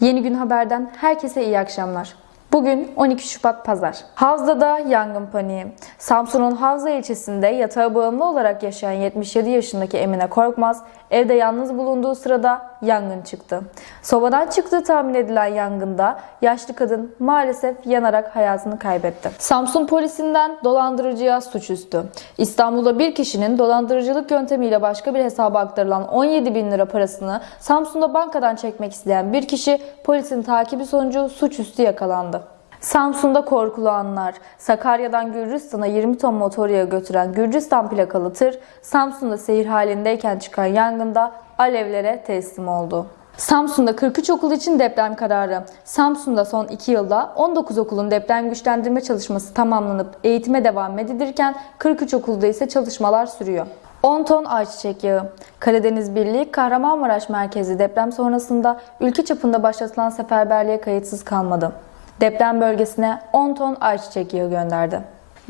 Yeni Gün Haber'den herkese iyi akşamlar. Bugün 12 Şubat Pazar. Havza'da yangın paniği. Samsun'un Havza ilçesinde yatağa bağımlı olarak yaşayan 77 yaşındaki Emine Korkmaz, evde yalnız bulunduğu sırada yangın çıktı. Sobadan çıktığı tahmin edilen yangında yaşlı kadın maalesef yanarak hayatını kaybetti. Samsun polisinden dolandırıcıya suçüstü. İstanbul'da bir kişinin dolandırıcılık yöntemiyle başka bir hesaba aktarılan 17 bin lira parasını Samsun'da bankadan çekmek isteyen bir kişi polisin takibi sonucu suçüstü yakalandı. Samsun'da korkulu anlar. Sakarya'dan Gürcistan'a 20 ton motor yağı götüren Gürcistan plakalı tır, Samsun'da seyir halindeyken çıkan yangında alevlere teslim oldu. Samsun'da 43 okul için deprem kararı. Samsun'da son 2 yılda 19 okulun deprem güçlendirme çalışması tamamlanıp eğitime devam edilirken 43 okulda ise çalışmalar sürüyor. 10 ton ayçiçek yağı. Karadeniz Birliği Kahramanmaraş merkezi deprem sonrasında ülke çapında başlatılan seferberliğe kayıtsız kalmadı. Deprem bölgesine 10 ton ayçiçek yağı gönderdi.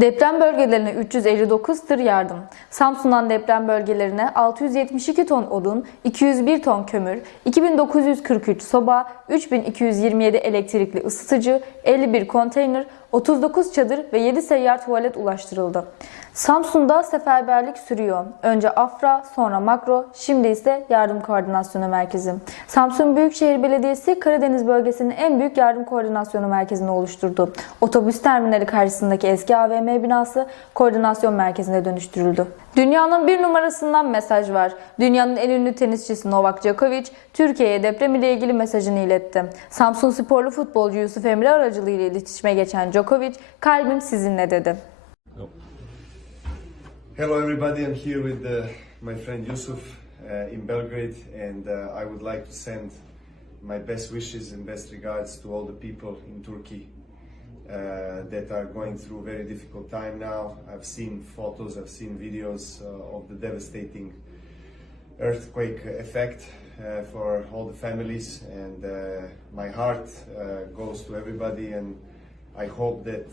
Deprem bölgelerine 359 tır yardım. Samsun'dan deprem bölgelerine 672 ton odun, 201 ton kömür, 2943 soba, 3227 elektrikli ısıtıcı, 51 konteyner, 39 çadır ve 7 seyyar tuvalet ulaştırıldı. Samsun'da seferberlik sürüyor. Önce AFRA, sonra Makro, şimdi ise Yardım Koordinasyonu Merkezi. Samsun Büyükşehir Belediyesi Karadeniz bölgesinin en büyük yardım koordinasyonu merkezini oluşturdu. Otobüs terminali karşısındaki eski AVM binası koordinasyon merkezine dönüştürüldü. Dünyanın bir numarasından mesaj var. Dünyanın en ünlü tenisçisi Novak Djokovic, Türkiye'ye deprem ile ilgili mesajını iletti. Samsun sporlu futbolcu Yusuf Emre aracılığıyla iletişime geçen Djokovic, kalbim sizinle dedi. Hello, everybody. I'm here with uh, my friend Yusuf uh, in Belgrade, and uh, I would like to send my best wishes and best regards to all the people in Turkey uh, that are going through a very difficult time now. I've seen photos, I've seen videos uh, of the devastating earthquake effect uh, for all the families, and uh, my heart uh, goes to everybody, and I hope that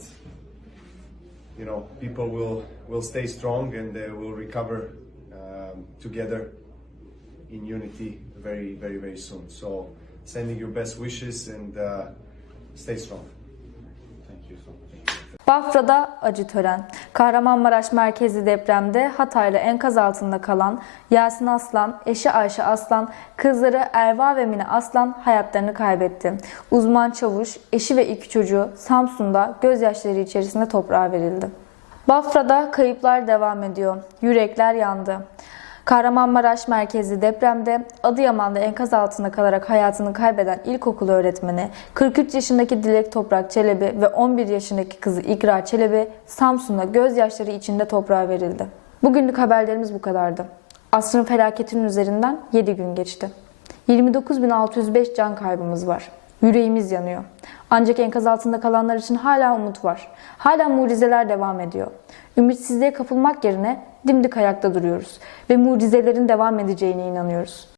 you know, people will will stay strong and they will recover um, together in unity very, very, very soon. So, sending your best wishes and uh, stay strong. Bafra'da acı tören. Kahramanmaraş merkezi depremde Hatay'la enkaz altında kalan Yasin Aslan, eşi Ayşe Aslan, kızları Erva ve Mine Aslan hayatlarını kaybetti. Uzman çavuş, eşi ve iki çocuğu Samsun'da gözyaşları içerisinde toprağa verildi. Bafra'da kayıplar devam ediyor. Yürekler yandı. Kahramanmaraş merkezli depremde Adıyaman'da enkaz altında kalarak hayatını kaybeden ilkokul öğretmeni 43 yaşındaki Dilek Toprak Çelebi ve 11 yaşındaki kızı İkrar Çelebi Samsun'da gözyaşları içinde toprağa verildi. Bugünlük haberlerimiz bu kadardı. Asrın felaketinin üzerinden 7 gün geçti. 29.605 can kaybımız var. Yüreğimiz yanıyor. Ancak enkaz altında kalanlar için hala umut var. Hala mucizeler devam ediyor. Ümitsizliğe kapılmak yerine dimdik ayakta duruyoruz ve mucizelerin devam edeceğine inanıyoruz.